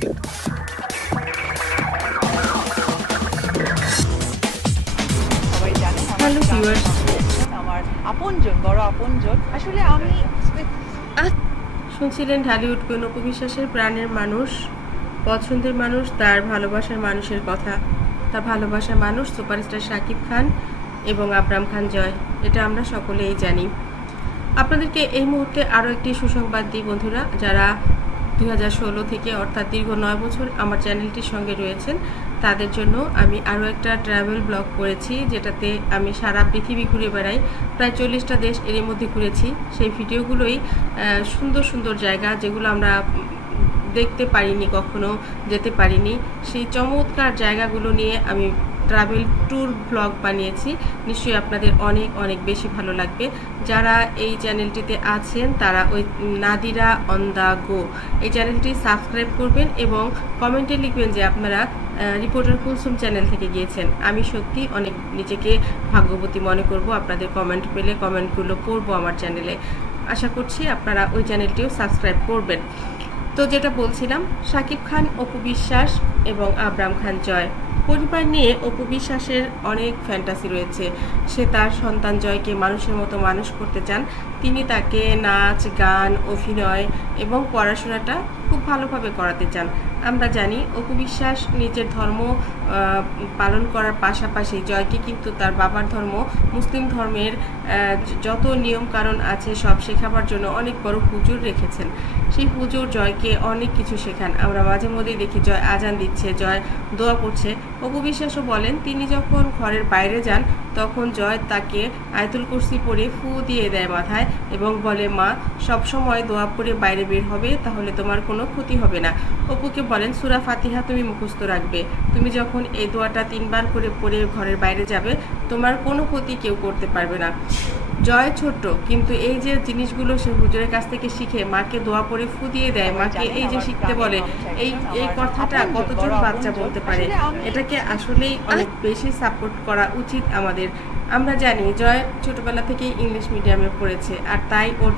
সবাই জানেন hello viewers, আমার আপনজন, বড় আপনজন। আসলে আমি শুনছিলেন ঢালিউড কুইন অপু বিশ্বাসের প্রাণের মানুষ, পছন্দের মানুষ, তার ভালোবাসার মানুষের কথা। তার ভালোবাসার মানুষ সুপারস্টার শাকিব খান এবং আবরাম খান জয়, এটা আমরা সকলেই জানি। আপনাদেরকে এই মুহূর্তে আরও একটি সুসংবাদ দিই বন্ধুরা, যারা 2016 থেকে অর্থাৎ দীর্ঘ 9 বছর আমার চ্যানেলটির সঙ্গে রয়েছেন, তাদের জন্য আমি আরও একটা ট্রাভেল ব্লগ করেছি, যেটাতে আমি সারা পৃথিবী ঘুরে বেড়াই। প্রায় 40টা দেশ এর মধ্যে ঘুরেছি। সেই ভিডিওগুলোই সুন্দর সুন্দর জায়গা, যেগুলো আমরা দেখতে পারিনি, কখনো যেতে পারিনি, সেই চমৎকার জায়গাগুলো নিয়ে আমি ট্রাভেল ট্যুর ব্লগ বানিয়েছি। নিশ্চয়ই আপনাদের অনেক অনেক বেশি ভালো লাগবে। যারা এই চ্যানেলটিতে আছেন তারা ওই নাদিরা অন দ্য গো এই চ্যানেলটি সাবস্ক্রাইব করবেন এবং কমেন্টে লিখবেন যে আপনারা রিপোর্টার কুলসুম চ্যানেল থেকে গিয়েছেন। আমি সত্যি অনেক নিজেকে ভাগ্যবতী মনে করব আপনাদের কমেন্ট পেলে, কমেন্টগুলো পড়বো আমার চ্যানেলে। আশা করছি আপনারা ওই চ্যানেলটিও সাবস্ক্রাইব করবেন। তো যেটা বলছিলাম, শাকিব খান, অপু বিশ্বাস এবং আবরাম খান জয় পরিবার নিয়ে অপু বিশ্বাসের অনেক ফ্যান্টাসি রয়েছে। সে তার সন্তান জয়কে মানুষের মতো মানুষ করতে চান। তিনি তাকে নাচ, গান, অভিনয় এবং পড়াশোনাটা খুব ভালোভাবে করাতে চান। আমরা জানি অপু বিশ্বাস নিজের ধর্ম পালন করার পাশাপাশি জয়কে কিন্তু তার বাবার ধর্ম মুসলিম ধর্মের যত নিয়ম কারণ আছে সব শেখাবার জন্য অনেক বড় হুজুর রেখেছেন। সেই হুজুর জয়কে অনেক কিছু শেখান। আমরা মাঝে মধ্যেই দেখি জয় আজান দিচ্ছে, জয় দোয়া পড়ছে। অপু বিশ্বাসও বলেন তিনি যখন ঘরের বাইরে যান তখন জয় তাকে আয়াতুল কুরসি পড়ে ফু দিয়ে দেয় মাথায় এবং বলে, মা সব সময় দোয়া পড়ে বাইরে বের হবে, তাহলে তোমার কোনো ক্ষতি হবে না। অপুকে বলেন, সূরা ফাতিহা তুমি মুখস্থ রাখবে। তুমি যখন এই দোয়াটা 3 বার করে পড়ে ঘরের বাইরে যাবে, তোমার কোনো ক্ষতি কেউ করতে পারবে না। জয় ছোট, কিন্তু এই যে জিনিসগুলো সে হুজুরের কাছ থেকে শিখে মাকে দোয়া পড়ে ফু দিয়ে দেয়, মাকে এই যে শিখতে বলে, এই কথাটা কতজন বাচ্চা বলতে পারে? এটাকে আসলেই অনেক বেশি সাপোর্ট করা উচিত আমাদের। আমরা জানি জয় ছোটবেলা থেকেই ইংলিশ মিডিয়ামে পড়েছে, আর তাই ওর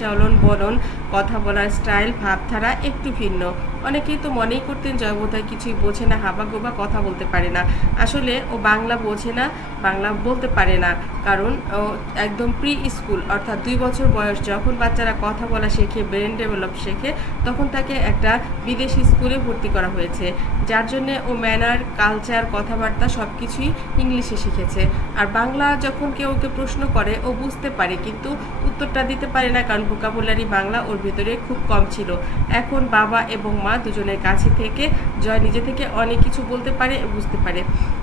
চলন বলন, কথা বলার স্টাইল, ভাবধারা একটু ভিন্ন। অনেকেই তো মনেই করতেন জয় বোধহয় কিছুই বোঝে না, হাবা গোবা কথা বলতে পারে না। আসলে ও বাংলা বোঝে না, বাংলা বলতে পারে না, কারণ ও একদম প্রি স্কুল অর্থাৎ 2 বছর বয়স যখন বাচ্চারা কথা বলা শেখে, ব্রেন ডেভেলপ শেখে, তখন তাকে একটা বিদেশি স্কুলে ভর্তি করা হয়েছে, যার জন্য ও ম্যানার, কালচার, কথাবার্তা সব কিছুই ইংলিশে শিখেছে। আর বাংলা যখন কেউ ওকে প্রশ্ন করে ও বুঝতে পারে, কিন্তু উত্তরটা দিতে পারে না, কারণ ভোকাবুলারি বাংলা ওর ভেতরে খুব কম ছিল। এখন বাবা এবং মা দুজনের কাছে থেকে জয় নিজে থেকে অনেক কিছু বলতে পারে, বুঝতে পারে।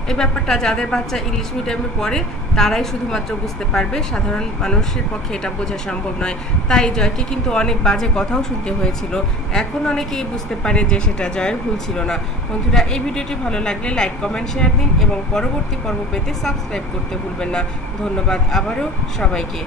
এই ব্যাপারটা যাদের বাচ্চা ইংলিশ মিডিয়ামে পড়ে তারাই শুধুমাত্র বুঝতে পারবে, সাধারণ মানুষের পক্ষে এটা বোঝা সম্ভব নয়। তাই জয়কে কিন্তু অনেক বাজে কথাও শুনতে হয়েছিল। এখন অনেকেই বুঝতে পারে যে সেটা জয়ের ভুল ছিল না। বন্ধুরা, এই ভিডিওটি ভালো লাগলে লাইক, কমেন্ট, শেয়ার দিন এবং পরবর্তী পর্ব পেতে সাবস্ক্রাইব করতে ভুলবেন না। ধন্যবাদ আবারও সবাইকে।